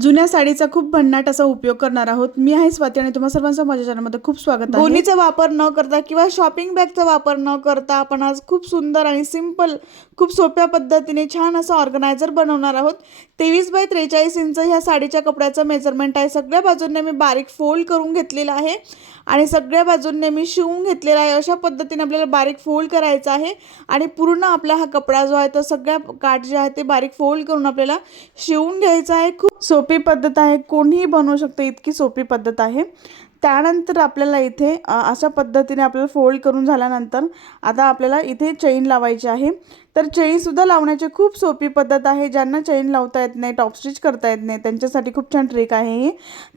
जुन्या साडीचा खूप भन्नाट असा उपयोग करणार आहोत. मी आहे स्वाती आणि तुम्हा सर्वांचं माझ्या चॅनलमध्ये खूप स्वागत आहे. गोणीचा वापर न करता किंवा शॉपिंग बॅगचा वापर न करता आपण आज खूप सुंदर आणि सिंपल खूप सोप्या पद्धतीने छान असं ऑर्गनायझर बनवणार आहोत. तेवीस बाय त्रेचाळीस इंच ह्या साडीच्या कपड्याचं मेजरमेंट आहे. सगळ्या बाजूंनी मी बारीक फोल्ड करून घेतलेला आहे आणि सगळ्या बाजूंनी मी शिवून घेतलेला आहे. अशा पद्धतीने आपल्याला बारीक फोल्ड करायचा आहे आणि पूर्ण आपला हा कपडा जो आहे तो सगळ्या काठ जे आहे ते बारीक फोल्ड करून आपल्याला शिवून घ्यायचा आहे. खूप सोपी पद्धत आहे कोणीही बनवू शकतं इतकी सोपी पद्धत आहे. त्यानंतर आपल्याला इथे अशा पद्धतीने आपल्याला फोल्ड करून झाल्यानंतर आता आपल्याला इथे चेन लावायची आहे. तर चेनसुद्धा लावण्याची खूप सोपी पद्धत आहे. ज्यांना चेन लावता येत नाही टॉप स्टिच करता येत नाही त्यांच्यासाठी खूप छान ट्रिक आहे ही.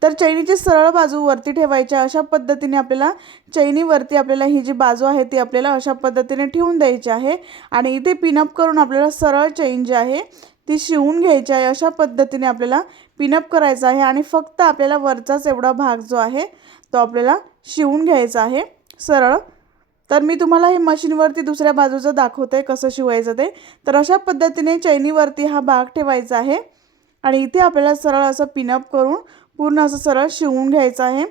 तर चैनीची सरळ बाजू वरती ठेवायची अशा पद्धतीने आपल्याला चैनीवरती आपल्याला ही जी बाजू आहे ती आपल्याला अशा पद्धतीने ठेवून द्यायची आहे. आणि इथे पिनअप करून आपल्याला सरळ चेन जी आहे ती शिवून घ्यायची आहे अशा पद्धतीने आपल्याला पिनअप करायचं आहे आणि फक्त आपल्याला वरचाच एवढा भाग जो आहे तो आपल्याला शिवून घ्यायचा आहे. सरळ. तर मी तुम्हाला हे मशीनवरती दुसऱ्या बाजूचं दाखवते कसं शिवायचं ते. तर अशा पद्धतीने चैनीवरती हा भाग ठेवायचा आहे. आणि इथे आपल्याला सरळ असं पिनअप करून पूर्ण असं सरळ शिवून घ्यायचं आहे.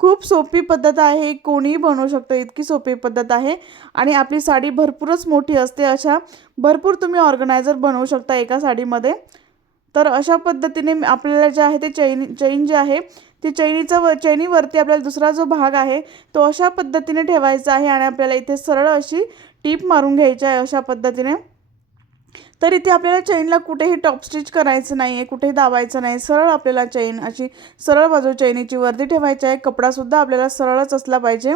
खूप सोपी पद्धत आहे. कोणीही बनवू शकतं इतकी सोपी पद्धत आहे. आणि आपली साडी भरपूरच मोठी असते. अशा भरपूर तुम्ही ऑर्गनायझर बनवू शकता एका साडीमध्ये. तर अशा पद्धतीने आपल्याला जे आहे ते चैन चैन जे आहे ते चैनीचा व चैनीवरती आपल्याला दुसरा जो भाग आहे तो अशा पद्धतीने ठेवायचा आहे आणि आपल्याला इथे सरळ अशी टीप मारून घ्यायची आहे अशा पद्धतीने. तर इथे आपल्याला चैनला कुठेही टॉप स्टिच करायचं नाही आहे कुठेही दाबायचं नाही. सरळ आपल्याला चैन अशी सरळ बाजू चैनीची वरती ठेवायची आहे. कपडासुद्धा आपल्याला सरळच असला पाहिजे.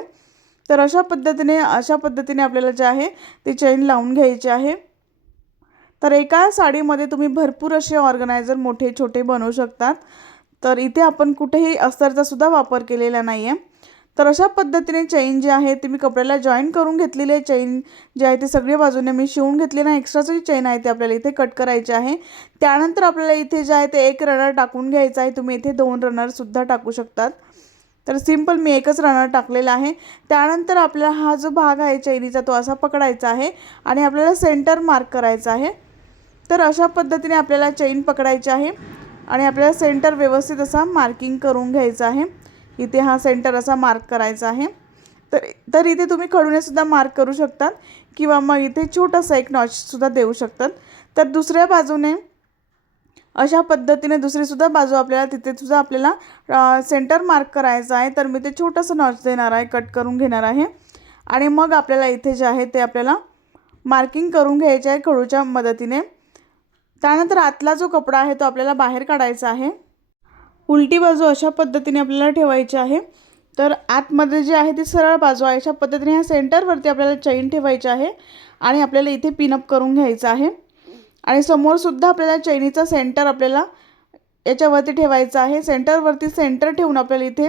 तर अशा पद्धतीने अशा पद्धतीने आपल्याला जे आहे ती चैन लावून घ्यायची आहे. तर एका साडीमध्ये तुम्ही भरपूर असे ऑर्गनायझर मोठे छोटे बनवू शकतात. तर इथे आपण कुठेही अस्तरचा सुद्धा वापर केलेला नाही आहे तर अशा पद्धतीने चैन जी आहे ती मी कपड्याला जॉईन करून घेतलेली आहे. चैन जे आहे ते सगळ्या बाजूने मी शिवून घेतली ना एक्स्ट्राचं जी चैन आहे ते आपल्याला इथे कट करायची आहे. त्यानंतर आपल्याला इथे जे आहे ते एक रनर टाकून घ्यायचं आहे. तुम्ही इथे दोन रनरसुद्धा टाकू शकतात. तर सिंपल मी एकच रनर टाकलेला आहे. त्यानंतर आपल्याला हा जो भाग आहे चैनीचा तो असा पकडायचा आहे आणि आपल्याला सेंटर मार्क करायचा आहे. तर अशा पद्धतीने आपल्याला चैन पकडायची आहे आणि आपल्याला सेंटर व्यवस्थित असा मार्किंग करून घ्यायचा आहे. इथे हा सेंटर असा मार्क करायचा आहे. तर तर इथे तुम्ही खडूनेसुद्धा मार्क करू शकतात किंवा मग इथे छोटासा एक नॉचसुद्धा देऊ शकतात. तर दुसऱ्या बाजूने अशा पद्धतीने दुसरीसुद्धा बाजू आपल्याला तिथे सुद्धा आपल्याला सेंटर मार्क करायचं आहे. तर मी ते छोटंसं नॉच देणार आहे कट करून घेणार आहे. आणि मग आपल्याला इथे जे आहे ते आपल्याला मार्किंग करून घ्यायचे आहे खडूच्या मदतीने. त्यानंतर आतला जो कपडा आहे तो आपल्याला बाहेर काढायचा आहे. उलटी बाजू अशा पद्धतीने आपल्याला ठेवायची आहे. तर आतमध्ये जे आहे ती सरळ बाजू आहे. अशा पद्धतीने ह्या सेंटरवरती आपल्याला चैन ठेवायची आहे आणि आपल्याला इथे पिनअप करून घ्यायचं आहे. आणि समोरसुद्धा आपल्याला चैनीचा सेंटर आपल्याला याच्यावरती ठेवायचा आहे. सेंटरवरती सेंटर ठेवून आपल्याला इथे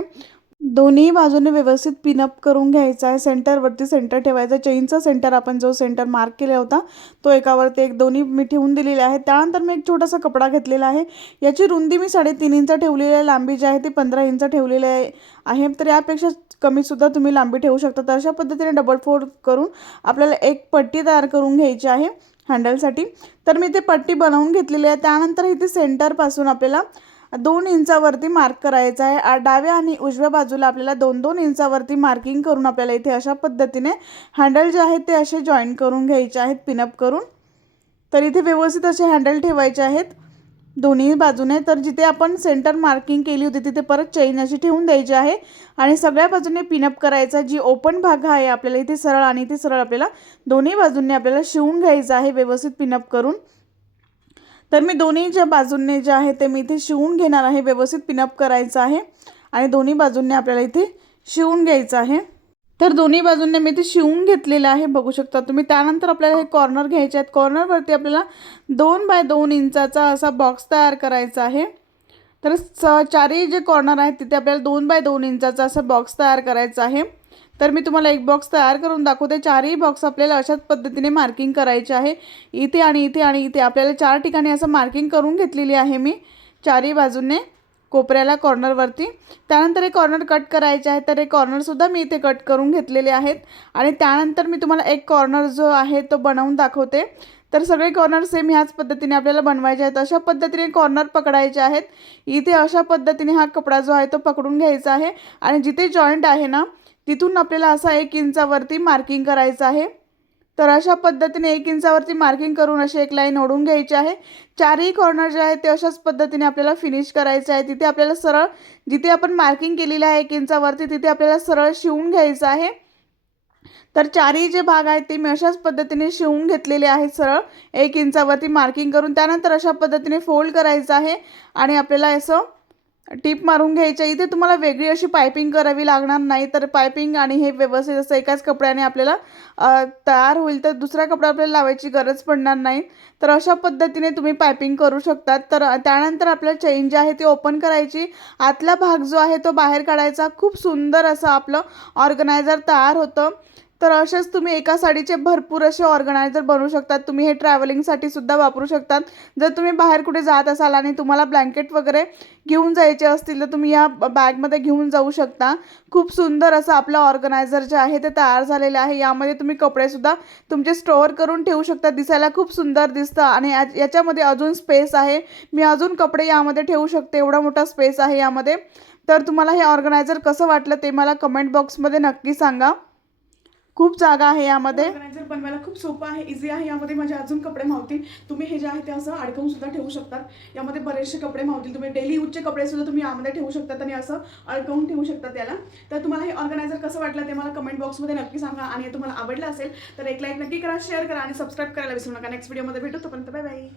दोन्ही बाजूने व्यवस्थित पिनअप करून घ्यायचा आहे. सेंटरवरती सेंटर ठेवायचा चेनचा सेंटर आपण जो सेंटर मार्क केला होता तो एकावरती एक दोन्ही मी ठेवून दिलेले आहे त्यानंतर मी एक छोटासा कपडा घेतलेला आहे. याची रुंदी मी साडेतीन इंच ठेवलेली आहे. लांबी जी आहे ती पंधरा इंच ठेवलेली आहे. आहे. तर यापेक्षा कमीसुद्धा तुम्ही लांबी ठेवू शकता. तर अशा पद्धतीने डबल फोल्ड करून आपल्याला एक पट्टी तयार करून घ्यायची आहे हँडलसाठी तर मी ते पट्टी बनवून घेतलेली आहे. त्यानंतर इथे सेंटरपासून आपल्याला दोन इंचावरती मार्क करायचा आहे. डाव्या आणि उजव्या बाजूला आपल्याला दोन दोन इंचावरती मार्किंग करून आपल्याला इथे अशा पद्धतीने हँडल जे आहेत ते असे जॉईन करून घ्यायचे आहेत पिनअप करून. तर इथे व्यवस्थित असे हँडल ठेवायचे आहेत दोन्ही बाजूने. तर जिथे आपण सेंटर मार्किंग केली होती तिथे परत चैन अशी ठेवून द्यायची आहे. आणि सगळ्या बाजूने पिनअप करायचा जी ओपन भाग आहे आपल्याला इथे सरळ आणि इथे सरळ आपल्याला दोन्ही बाजूंनी आपल्याला शिवून घ्यायचं आहे व्यवस्थित पिनअप करून. तर मी दोन्ही ज्या बाजूंनी जे आहे ते मी इथे शिवून घेणार आहे व्यवस्थित पिनअप करायचं आहे. आणि दोन्ही बाजूंनी आपल्याला इथे शिवून घ्यायचं आहे. तर दोन्ही बाजूंनी मी ते शिवून घेतलेलं आहे बघू शकता तुम्ही. त्यानंतर आपल्याला हे कॉर्नर घ्यायचे आहेत. कॉर्नरवरती आपल्याला दोन बाय दोन इंचाचा असा बॉक्स तयार करायचा आहे. तर स चारही जे कॉर्नर आहेत तिथे आपल्याला दोन बाय दोन इंचाचा असा बॉक्स तयार करायचा आहे. तर मी तुम्हाला एक बॉक्स तयार करून दाखवते. चारही बॉक्स आपल्याला अशाच पद्धतीने मार्किंग करायचे आहे. इथे आणि इथे आणि इथे. आपल्याला चार ठिकाणी असं मार्किंग करून घेतलेली आहे मी. चारही बाजूने कोपऱ्याला कॉर्नरवरती त्यानंतर हे कॉर्नर कट करायचे आहे. तर हे कॉर्नरसुद्धा मी इथे कट करून घेतलेले आहेत. आणि त्यानंतर मी तुम्हाला एक कॉर्नर जो आहे तो बनवून दाखवते. तर सगळे कॉर्नर सेम ह्याच पद्धतीने आपल्याला बनवायचे आहेत. अशा पद्धतीने कॉर्नर पकडायचे आहेत. इथे अशा पद्धतीने हा कपडा जो आहे तो पकडून घ्यायचा आहे. आणि जिथे जॉईंट आहे ना तिथून आपल्याला असा एक इंचावरती मार्किंग करायचं आहे. तर अशा पद्धतीने एक इंचावरती मार्किंग करून अशी एक लाईन ओढून घ्यायची आहे. चारही कॉर्नर जे आहेत ते अशाच पद्धतीने आपल्याला फिनिश करायचे आहे. तिथे आपल्याला सरळ जिथे आपण मार्किंग केलेलं आहे एक इंचावरती तिथे आपल्याला सरळ शिवून घ्यायचं आहे. तर चारही जे भाग आहेत ते मी अशाच पद्धतीने शिवून घेतलेले आहेत सरळ. एक इंचावरती मार्किंग करून त्यानंतर अशा पद्धतीने फोल्ड करायचं आहे. आणि आपल्याला असं टीप मारून घ्यायच्या. इथे तुम्हाला वेगळी अशी पायपिंग करावी लागणार नाही. तर पायपिंग आणि हे व्यवस्थित असं एकाच कपड्याने आपल्याला तयार होईल. तर दुसरा कपडा आपल्याला लावायची गरज पडणार नाही. तर अशा पद्धतीने तुम्ही पायपिंग करू शकतात. तर त्यानंतर आपल्याला चेन जी आहे ती ओपन करायची. आतला भाग जो आहे तो बाहेर काढायचा. खूप सुंदर असं आपलं ऑर्गनायझर तयार होतं. तर असेच तुम्ही एका साडीचे भरपूर असे ऑर्गनायझर बनवू शकतात. तुम्ही हे ट्रॅव्हलिंगसाठी सुद्धा वापरू शकतात. जर तुम्ही बाहेर कुठे जात असाल आणि तुम्हाला ब्लँकेट वगैरे घेऊन जायचे असतील तर तुम्ही या बॅगमध्ये घेऊन जाऊ शकता. खूप सुंदर असं आपलं ऑर्गनायझर जे आहे ते तयार झालेलं आहे. यामध्ये तुम्ही कपडेसुद्धा तुमचे स्टोअर करून ठेवू शकता. दिसायला खूप सुंदर दिसतं आणि या- याच्यामध्ये अजून स्पेस आहे. मी अजून कपडे यामध्ये ठेवू शकते. एवढा मोठा स्पेस आहे यामध्ये. तर तुम्हाला हे ऑर्गनायझर कसं वाटलं ते मला कमेंट बॉक्समध्ये नक्की सांगा. खूप जागा आहे यामध्ये. ऑर्गनायझर बनवायला खूप सोपं आहे इझी आहे. यामध्ये माझे अजून कपडे मावतील. तुम्ही हे जे आहे ते असं अडकवून सुद्धा ठेवू शकतात. यामध्ये बरेचसे कपडे मावतील. तुम्ही डेली यूजचे कपडे सुद्धा तुम्ही यामध्ये ठेवू शकतात आणि असं अडकवून ठेवू शकतात त्याला तर तुम्हाला हे ऑर्गनायझर कसं वाटलं ते मला कमेंट बॉक्समध्ये नक्की सांगा. आणि तुम्हाला आवडलं असेल तर एक लाईक नक्की करा शेअर करा आणि सबस्क्राईब करायला विसरू नका. नेक्स्ट व्हिडिओमध्ये भेटू. तोपर्यंत बाय बाय